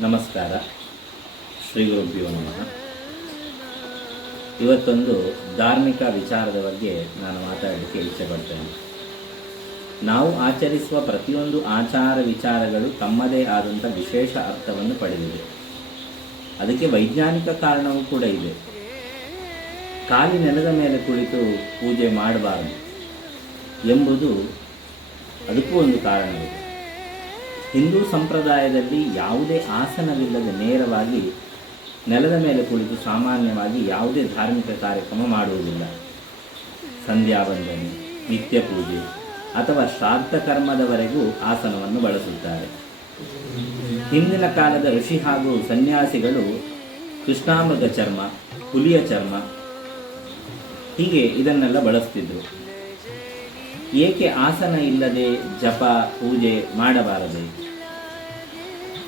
ನಮಸ್ಕಾರ. ಶ್ರೀ ಗುರುಭ್ಯೋ ನಮಃ. ಇವತ್ತೊಂದು ಧಾರ್ಮಿಕ ವಿಚಾರದ ಬಗ್ಗೆ ನಾನು ಮಾತಾಡಲಿಕ್ಕೆ ಇಚ್ಛೆ ಪಡ್ತೇನೆ. ನಾವು ಆಚರಿಸುವ ಪ್ರತಿಯೊಂದು ಆಚಾರ ವಿಚಾರಗಳು ತಮ್ಮದೇ ಆದಂಥ ವಿಶೇಷ ಅರ್ಥವನ್ನು ಪಡೆದಿದೆ. ಅದಕ್ಕೆ ವೈಜ್ಞಾನಿಕ ಕಾರಣವೂ ಕೂಡ ಇದೆ. ಖಾಲಿ ನೆಲದ ಮೇಲೆ ಕುಳಿತು ಪೂಜೆ ಮಾಡಬಾರದು ಎಂಬುದು ಅದಕ್ಕೂ ಒಂದು ಕಾರಣವಿದೆ. ಹಿಂದೂ ಸಂಪ್ರದಾಯದಲ್ಲಿ ಯಾವುದೇ ಆಸನವಿಲ್ಲದೆ ನೇರವಾಗಿ ನೆಲದ ಮೇಲೆ ಕುಳಿತು ಸಾಮಾನ್ಯವಾಗಿ ಯಾವುದೇ ಧಾರ್ಮಿಕ ಕಾರ್ಯಕ್ರಮ ಮಾಡುವುದಿಲ್ಲ. ಸಂಧ್ಯಾವಂದನೆ, ನಿತ್ಯ ಪೂಜೆ ಅಥವಾ ಶ್ರಾದ್ದ ಕರ್ಮದವರೆಗೂ ಆಸನವನ್ನು ಬಳಸುತ್ತಾರೆ. ಹಿಂದಿನ ಕಾಲದ ಋಷಿ ಹಾಗೂ ಸನ್ಯಾಸಿಗಳು ಕೃಷ್ಣಾಮೃಗ ಚರ್ಮ, ಹುಲಿಯ ಚರ್ಮ ಹೀಗೆ ಇದನ್ನೆಲ್ಲ ಬಳಸ್ತಿದ್ರು. ಏಕೆ ಆಸನ ಇಲ್ಲದೆ ಜಪ, ಪೂಜೆ ಮಾಡಬಾರದೆ?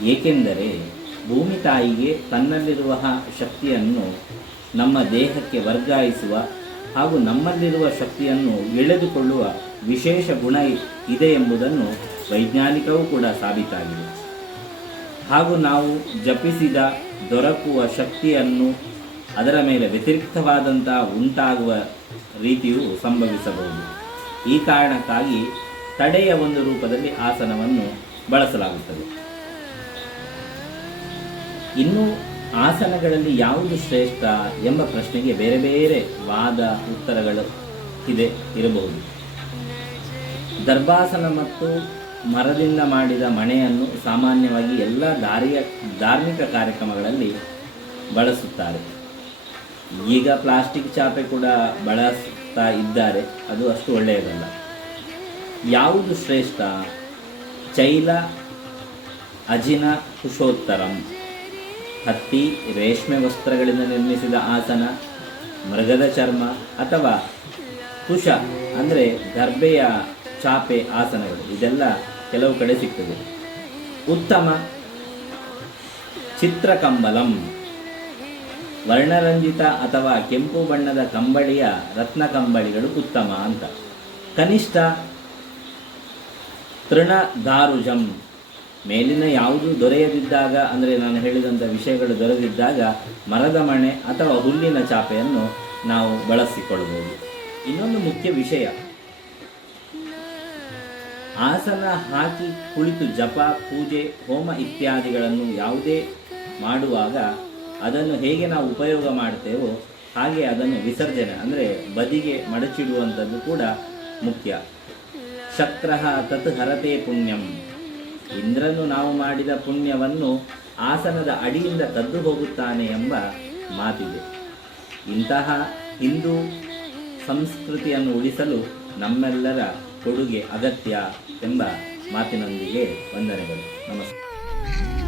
ಏಕೆಂದರೆ ಭೂಮಿ ತಾಯಿಗೆ ತನ್ನಲ್ಲಿರುವ ಶಕ್ತಿಯನ್ನು ನಮ್ಮ ದೇಹಕ್ಕೆ ವರ್ಗಾಯಿಸುವ ಹಾಗೂ ನಮ್ಮಲ್ಲಿರುವ ಶಕ್ತಿಯನ್ನು ಎಳೆದುಕೊಳ್ಳುವ ವಿಶೇಷ ಗುಣ ಇದೆ ಎಂಬುದನ್ನು ವೈಜ್ಞಾನಿಕವೂ ಕೂಡ ಸಾಬೀತಾಗಿದೆ. ಹಾಗೂ ನಾವು ಜಪಿಸಿದ ದೊರಕುವ ಶಕ್ತಿಯನ್ನು ಅದರ ಮೇಲೆ ವ್ಯತಿರಿಕ್ತವಾದಂತಹ ಉಂಟಾಗುವ ರೀತಿಯು ಸಂಭವಿಸಬಹುದು. ಈ ಕಾರಣಕ್ಕಾಗಿ ತಡೆಯ ಒಂದು ರೂಪದಲ್ಲಿ ಆಸನವನ್ನು ಬಳಸಲಾಗುತ್ತದೆ. ಇನ್ನು ಆಸನಗಳಲ್ಲಿ ಯಾವುದು ಶ್ರೇಷ್ಠ ಎಂಬ ಪ್ರಶ್ನೆಗೆ ಬೇರೆ ಬೇರೆ ವಾದ ಉತ್ತರಗಳು ಇದೆ, ಇರಬಹುದು. ದರ್ಭಾಸನ ಮತ್ತು ಮರದಿಂದ ಮಾಡಿದ ಮಣೆಯನ್ನು ಸಾಮಾನ್ಯವಾಗಿ ಎಲ್ಲ ದಾರಿಯ, ಧಾರ್ಮಿಕ ಕಾರ್ಯಕ್ರಮಗಳಲ್ಲಿ ಬಳಸುತ್ತಾರೆ. ಈಗ ಪ್ಲಾಸ್ಟಿಕ್ ಚಾಪೆ ಕೂಡ ಬಳಸ್ತಾ ಇದ್ದಾರೆ, ಅದು ಅಷ್ಟು ಒಳ್ಳೆಯದಲ್ಲ. ಯಾವುದು ಶ್ರೇಷ್ಠ? ಚೈಲ ಅಜಿನ ಕುಶೋತ್ತರಂ. ಹತ್ತಿ, ರೇಷ್ಮೆ ವಸ್ತ್ರಗಳಿಂದ ನಿರ್ಮಿಸಿದ ಆಸನ, ಮೃಗದ ಚರ್ಮ ಅಥವಾ ಕುಶ, ಅಂದರೆ ಗರ್ಭೆಯ ಚಾಪೆ ಆಸನಗಳು. ಇದೆಲ್ಲ ಕೆಲವು ಕಡೆ ಸಿಗ್ತದೆ. ಉತ್ತಮ ಚಿತ್ರಕಂಬಲಂ. ವರ್ಣರಂಜಿತ ಅಥವಾ ಕೆಂಪು ಬಣ್ಣದ ಕಂಬಳಿಯ ರತ್ನ ಕಂಬಳಿಗಳು ಉತ್ತಮ ಅಂತ. ಕನಿಷ್ಠ ತೃಣ ದಾರುಜಂ ಮೇಲಿನ ಯಾವುದು ದೊರೆಯದಿದ್ದಾಗ, ಅಂದರೆ ನಾನು ಹೇಳಿದಂಥ ವಿಷಯಗಳು ದೊರೆದಿದ್ದಾಗ, ಮರದ ಮಣೆ ಅಥವಾ ಹುಲ್ಲಿನ ಚಾಪೆಯನ್ನು ನಾವು ಬಳಸಿಕೊಳ್ಳಬಹುದು. ಇನ್ನೊಂದು ಮುಖ್ಯ ವಿಷಯ, ಆಸನ ಹಾಕಿ ಕುಳಿತು ಜಪ, ಪೂಜೆ, ಹೋಮ ಇತ್ಯಾದಿಗಳನ್ನು ಯಾವುದೇ ಮಾಡುವಾಗ ಅದನ್ನು ಹೇಗೆ ನಾವು ಉಪಯೋಗ ಮಾಡ್ತೇವೋ ಹಾಗೆ ಅದನ್ನು ವಿಸರ್ಜನೆ, ಅಂದರೆ ಬದಿಗೆ ಮಡಚಿಡುವಂಥದ್ದು ಕೂಡ ಮುಖ್ಯ. ಶಕ್ರ ತತ್ ಹರತೆ ಪುಣ್ಯಂ. ಇಂದ್ರನು ನಾವು ಮಾಡಿದ ಪುಣ್ಯವನ್ನು ಆಸನದ ಅಡಿಯಿಂದ ಕದ್ದು ಹೋಗುತ್ತಾನೆ ಎಂಬ ಮಾತಿದೆ. ಇಂತಹ ಹಿಂದೂ ಸಂಸ್ಕೃತಿಯನ್ನು ಉಳಿಸಲು ನಮ್ಮೆಲ್ಲರ ಕೊಡುಗೆ ಅಗತ್ಯ ಎಂಬ ಮಾತಿನೊಂದಿಗೆ ವಂದನೆಗಳು. ನಮಸ್ಕಾರ.